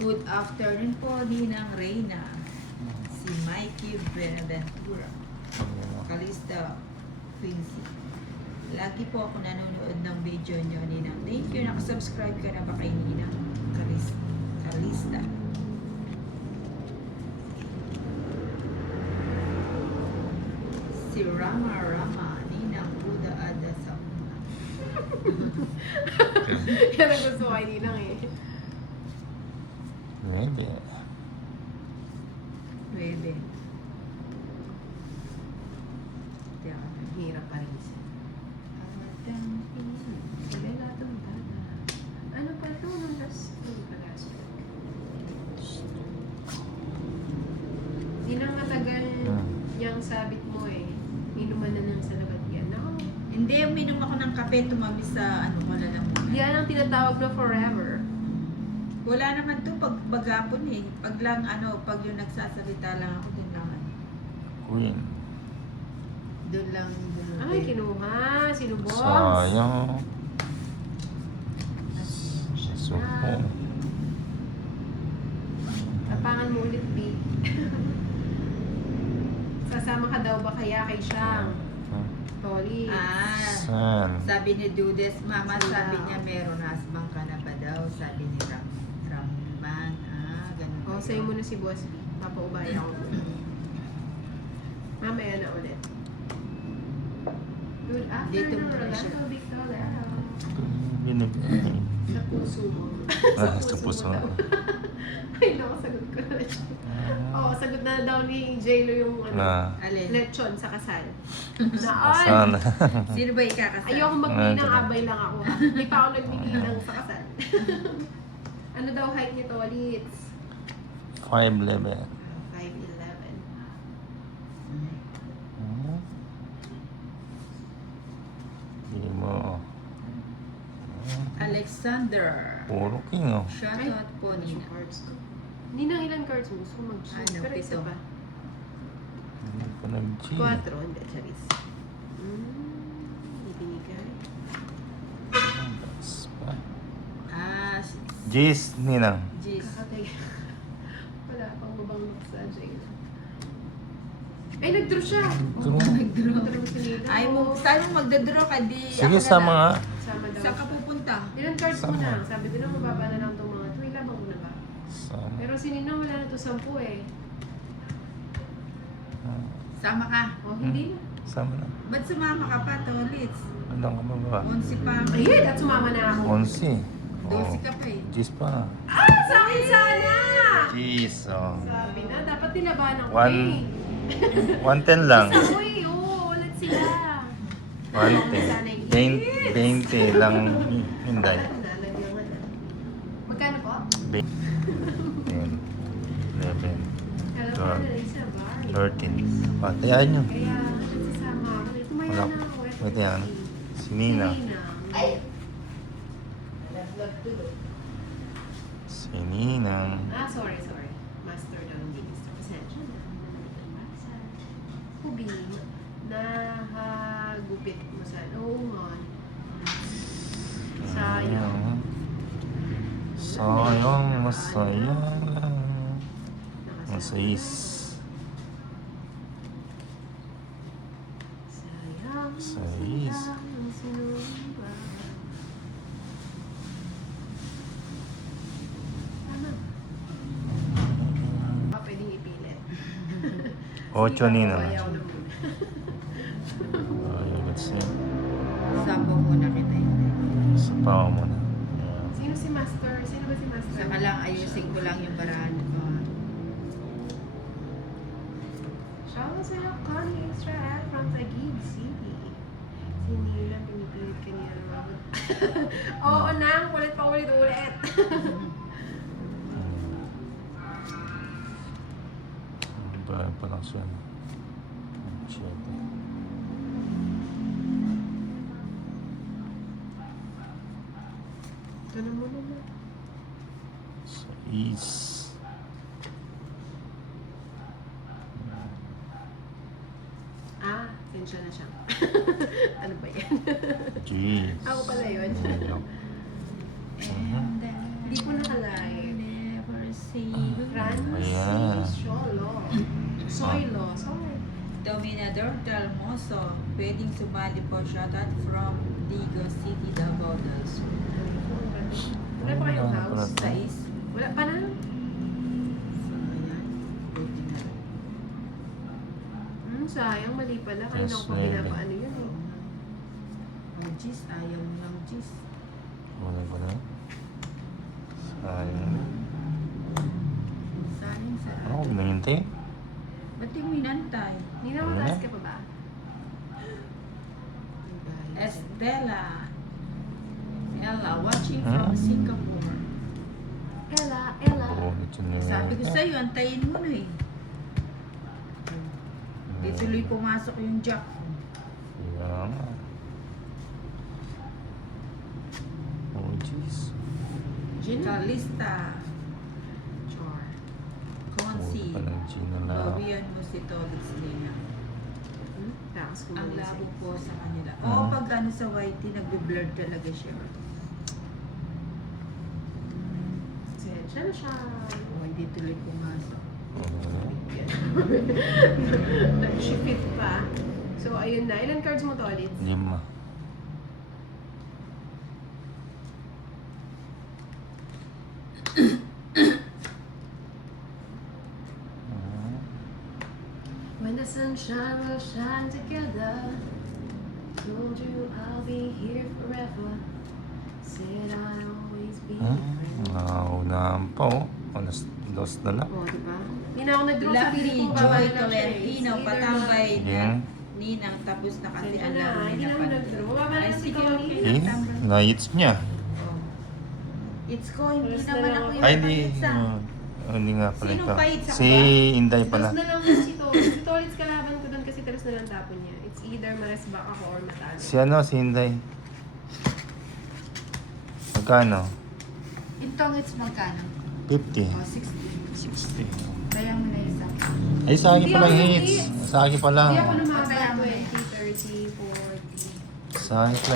Good afternoon po, Ninang Reyna. Si Mikey Benaventura. Calista Quincy. Lagi po ako nanonood ng video nyo, Ninang. Thank you. Nakasubscribe ka na ba kay Ninang? Calista. Si Rama, Ninang Buda Ada sa una. Yan ang gusto ko kay Ninang eh. Maybe. 9. Hirap pa rin siya. Sila lahat ng bata. Ano pa ito? Nung last Ninang matagal niyang sabit mo eh. Inuman na ng salabat yan. No? Hindi, uminom ako ng kape, tumabi sa ano, malalamunan. Yan ang tinatawag na forever. Wala naman to pag bagapon eh. Pag lang ano, pag yung nagsasalita lang ako, dun lang ano. Queen. Dun lang bumubig. Ay, kinuha. Sino boss? Sayang. Supo. Tapangan mo ulit, B. Sasama ka daw ba kaya kay Shang? Toli. San? Sabi ni Dudes, Mama, Sila. sabi niya meron hasbang ka na ba daw? Sabi ni Ramman. Ganun. O, sa'yo muna si Boss B. Papaubay ako. Mamaya na ulit. Good Dito afternoon, muna siya. Rolando Victoria. Binigay. Sa puso mo. Sa puso. mo daw. Ay, naku, sagot ko na siya. Oo, sagot na daw ni J-Lo yung Na. Alin? lechon sa kasal. Saan? Sino ba ikakasal? Ayoko magbili ng abay lang ako. Hindi pa ako nagbili ng sa kasal. Ano daw height nito, Litz? 5'11". 5'11". Hindi mo. Alexander. Puro king oh. Shoutout po, Nina. Cards ko. Ninang ilang cards mo? Gusto ko mag-shoot. Ano, Pero isa 7. pa. Hindi pa nag-G. 4. Hindi, charis. Ibinigay. That's pa. Jeez. G's, Ninang. Kakatay. Wala pang babang sa J-Lo. Ay, nag-draw siya! Draw. Nag-draw. Nag-draw si Ninang. Ay, saan mo magdadraw ka? Di Sige, ako na sama lang. nga. Sama daw. Saan ka pupunta? Ilang cards mo Sama. na? Sabi din na mababa na lang itong mga ito. Ilabang mo na ba? Sama. Pero si Ninang wala na ito 10 eh. Sama ka. O, hindi na. Sama na. Ba't sumama ka pa, Tolits? Anong ka ba? 11 pa. Ayun, at sumama na ako. 11. 12 ka pa eh. G's pa. Ah, sa akin sana! G's, oh. Sabi na, dapat nilabanan ko One. eh. 110 lang. Isa ko eh, oo, ulit sila. 110. 20 lang. Hinday. Nalagyan nga na. Magkano po? 10. 11. Alam ko na isa ba? 13. Patayan nyo. Kaya, nagsasama ako. Tumaya Wala. na ako. Patayan. Si Nina. Ay! Si Ninang. Ah, sorry. Master daw hindi gusto. Pasensya na. Kubi, nahagupit mo sa noon. Sayang. Sayang, masayang lang. Masayis. Sayang. Sayis. Sayang, sinumba. Tama. Baka pwedeng ipilit. 8 Ninang. Bayaw na muna. Okay, let's see. Sampo muna kita hindi. Sa pao mo na. Sino si Master? Sino ba si Master? Saka lang, ayusin ko lang yung barahan ko. Shoutout sa iyo, Connie Israel from Taguig City. Si Nila, pinipilit ka niya naman. Oo, nang. Ulit pa ulit. Ba, parang siya. Shit. Ano mo naman? Sa is. Sensya na siya. Ano ba yan? Jeez. Ako pala yun. Ayun. And Hindi ko nakalain. never Soylo. Sorry. Dominador Dalmoso, pwedeng sumali po. Shoutout from Digo City, Davao del Sur. Wala pa kayong Wala house? pa. Sais. Wala pa na? So, ayan. Pwede na. Sayang, mali pala. Kanina ko pa Yes, pinapaano yun eh. Ang Gis, ayaw mo ng Gis. Wala pa na. Sayang. Sayang sa Ano ko binahintay? Ba't yung minantay? Hindi na Wala mataas na. ka pa ba? Estela. Ella, watching Huh? from Singapore. Ella, Ella. Oo, ito na. Sabi ko sa'yo, antayin mo na eh. Di tuloy pumasok yung jack. Kaya nga. Oh, jeez. Kalista. Char. Consi. Wala palang Gina lang. Bawian mo si Tolix Lina. Tapos Ang kumalis labo eh. po sa kanila. Ah. Oo, pag ano sa YT, nagbe-blur talaga siya. Sensya na siya. Oo, hindi tuloy pumasok. Wala. Nag-shift pa. So, ayun na. Ilan cards mo to ulit? 5. When the sunshine will shine together. Told you I'll be here forever. Said I'll always be your friend. Naunahan pa oh. Alas 2 na lang. Oh, diba? Hindi na ako nag-draw sa Lovely feeling ko. Joy babalik lang siya eh. Tolentino, Either patambay na Yeah. Ninang, tapos na kasi Sensya ang na, laro hindi niya na ako nag-draw. Babalik Ay, lang si sige, Tolly. okay. Eh, na-hits niya. It's ko, hindi Alas na naman lang ako ako. yung Ay, di. pahit sa... Hindi nga pala Sino ikaw. pahit sa Si kaba? Inday pala. Tapos na lang si Tolly. Si Tolly kalaban ko doon kasi talas na lang tapon niya. It's either maresbak ako or matalo. Si ano, si Inday. Magkano? Itong it's magkano? 50. Oh, 60. 60. Kaya mo na isa. Ay, sa akin Hindi pala ako hits. hits. Sa akin pala. Hindi ako lumaba Kaya mo 20, 30, 40. Sa akin pala